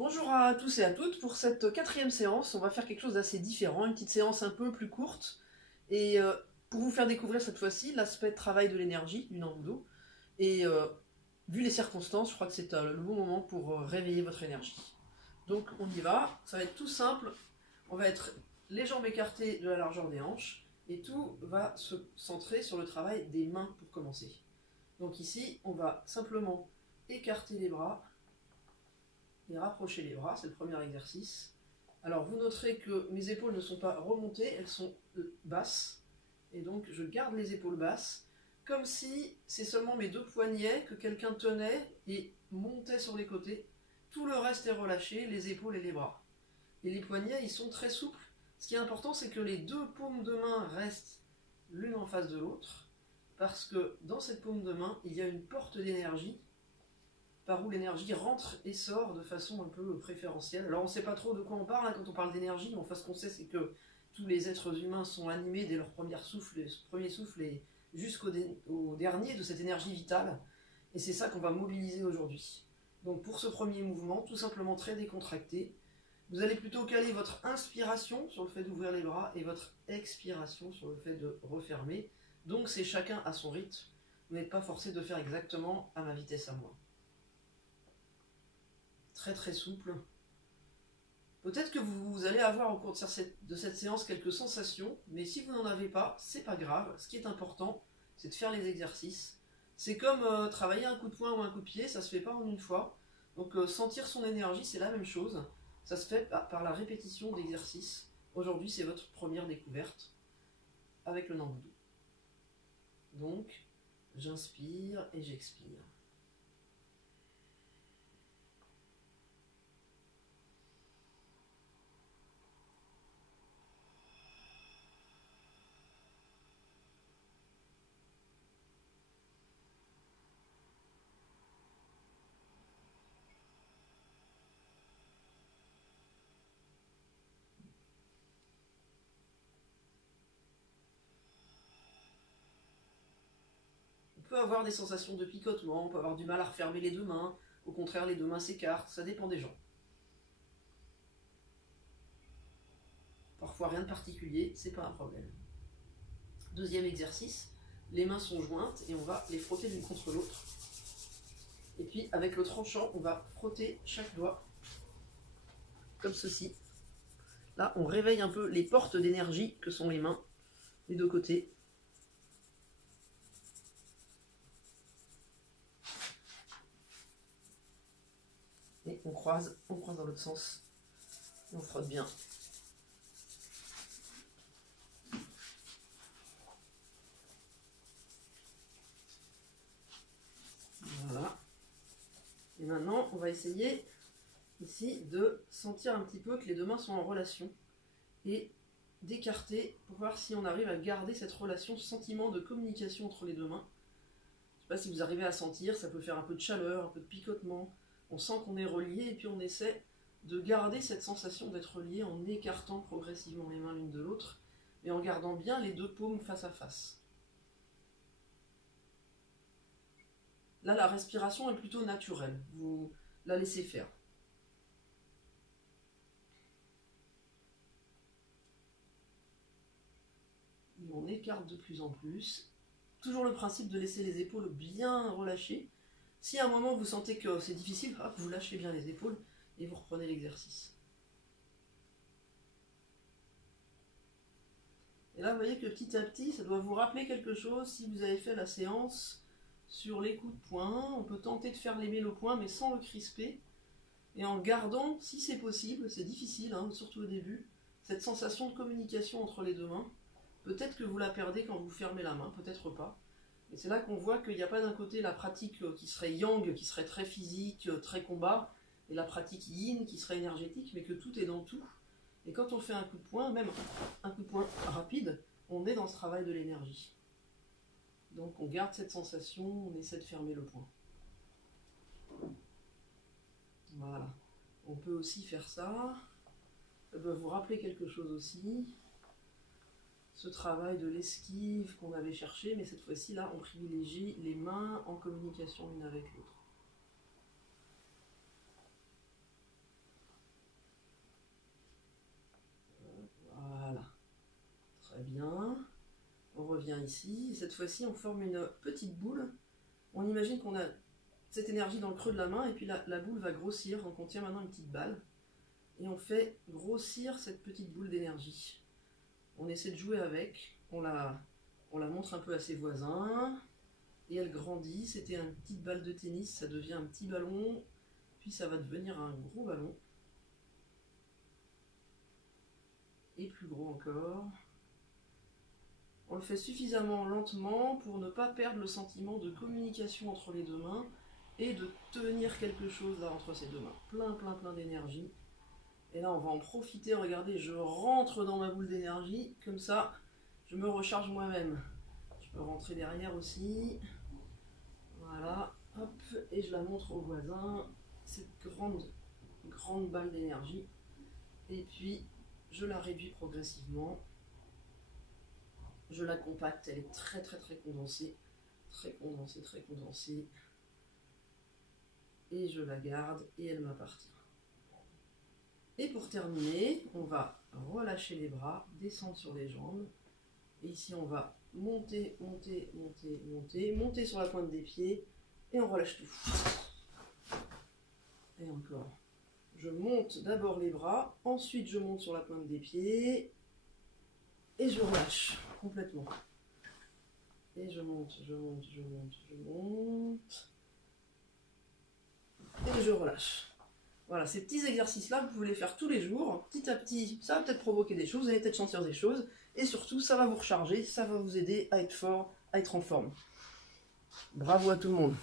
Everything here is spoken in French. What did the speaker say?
Bonjour à tous et à toutes. Pour cette quatrième séance, on va faire quelque chose d'assez différent, une petite séance un peu plus courte. Et pour vous faire découvrir cette fois-ci l'aspect travail de l'énergie du Nanbudo. Et vu les circonstances, je crois que c'est le bon moment pour réveiller votre énergie. Donc on y va, ça va être tout simple. On va être les jambes écartées de la largeur des hanches. Et tout va se centrer sur le travail des mains pour commencer. Donc ici, on va simplement écarter les bras et rapprocher les bras, c'est le premier exercice. Alors vous noterez que mes épaules ne sont pas remontées, elles sont basses. Et donc je garde les épaules basses, comme si c'est seulement mes deux poignets que quelqu'un tenait et montait sur les côtés. Tout le reste est relâché, les épaules et les bras. Et les poignets, ils sont très souples. Ce qui est important, c'est que les deux paumes de main restent l'une en face de l'autre, parce que dans cette paume de main, il y a une porte d'énergie par où l'énergie rentre et sort de façon un peu préférentielle. Alors on ne sait pas trop de quoi on parle quand on parle d'énergie, mais enfin ce qu'on sait c'est que tous les êtres humains sont animés dès leur premier souffle et jusqu'au dernier de cette énergie vitale. Et c'est ça qu'on va mobiliser aujourd'hui. Donc pour ce premier mouvement, tout simplement très décontracté, vous allez plutôt caler votre inspiration sur le fait d'ouvrir les bras et votre expiration sur le fait de refermer. Donc c'est chacun à son rythme. Vous n'êtes pas forcé de faire exactement à ma vitesse à moi. Très très souple. Peut-être que vous allez avoir au cours de cette séance quelques sensations, mais si vous n'en avez pas, c'est pas grave. Ce qui est important, c'est de faire les exercices. C'est comme travailler un coup de poing ou un coup de pied, ça se fait pas en une fois. Donc sentir son énergie, c'est la même chose. Ça se fait par la répétition d'exercices. Aujourd'hui, c'est votre première découverte avec le Nanbudo. Donc, j'inspire et j'expire. On peut avoir des sensations de picotement, on peut avoir du mal à refermer les deux mains, au contraire les deux mains s'écartent, ça dépend des gens. Parfois rien de particulier, c'est pas un problème. Deuxième exercice, les mains sont jointes et on va les frotter l'une contre l'autre. Et puis avec le tranchant, on va frotter chaque doigt, comme ceci. Là, on réveille un peu les portes d'énergie que sont les mains, des deux côtés. Et on croise dans l'autre sens. Et on frotte bien. Voilà. Et maintenant, on va essayer ici de sentir un petit peu que les deux mains sont en relation et d'écarter pour voir si on arrive à garder cette relation, ce sentiment de communication entre les deux mains. Je ne sais pas si vous arrivez à sentir, ça peut faire un peu de chaleur, un peu de picotement. On sent qu'on est relié et puis on essaie de garder cette sensation d'être relié en écartant progressivement les mains l'une de l'autre et en gardant bien les deux paumes face à face. Là, la respiration est plutôt naturelle, vous la laissez faire. Et on écarte de plus en plus. Toujours le principe de laisser les épaules bien relâchées. Si à un moment vous sentez que c'est difficile, hop, vous lâchez bien les épaules et vous reprenez l'exercice. Et là, vous voyez que petit à petit, ça doit vous rappeler quelque chose. Si vous avez fait la séance sur les coups de poing, on peut tenter de faire l'aimer au poing, mais sans le crisper. Et en gardant, si c'est possible, c'est difficile, hein, surtout au début, cette sensation de communication entre les deux mains. Peut-être que vous la perdez quand vous fermez la main, peut-être pas. Et c'est là qu'on voit qu'il n'y a pas d'un côté la pratique qui serait yang, qui serait très physique, très combat, et la pratique yin qui serait énergétique, mais que tout est dans tout. Et quand on fait un coup de poing, même un coup de poing rapide, on est dans ce travail de l'énergie. Donc on garde cette sensation, on essaie de fermer le poing. Voilà. On peut aussi faire ça. Ça doit vous rappeler quelque chose aussi. Ce travail de l'esquive qu'on avait cherché, mais cette fois-ci, là, on privilégie les mains en communication l'une avec l'autre. ici. Et cette fois-ci, on forme une petite boule. On imagine qu'on a cette énergie dans le creux de la main, et puis la boule va grossir. Donc on tient maintenant une petite balle, et on fait grossir cette petite boule d'énergie. On essaie de jouer avec, on la montre un peu à ses voisins, et elle grandit. C'était une petite balle de tennis, ça devient un petit ballon, puis ça va devenir un gros ballon. Et plus gros encore. On le fait suffisamment lentement pour ne pas perdre le sentiment de communication entre les deux mains et de tenir quelque chose là entre ces deux mains. Plein d'énergie. Et là on va en profiter, regardez, je rentre dans ma boule d'énergie, comme ça je me recharge moi-même. Je peux rentrer derrière aussi. Voilà, hop, et je la montre aux voisins, cette grande balle d'énergie. Et puis je la réduis progressivement. Je la compacte, elle est très condensée. Très condensée. Et je la garde et elle m'appartient. Et pour terminer, on va relâcher les bras, descendre sur les jambes. Et ici on va monter sur la pointe des pieds. Et on relâche tout. Et encore. Je monte d'abord les bras, ensuite je monte sur la pointe des pieds. Et je relâche complètement. Et je monte. Et je relâche. Voilà, ces petits exercices-là, vous pouvez les faire tous les jours. Petit à petit, ça va peut-être provoquer des choses, vous allez peut-être sentir des choses. Et surtout, ça va vous recharger, ça va vous aider à être fort, à être en forme. Bravo à tout le monde.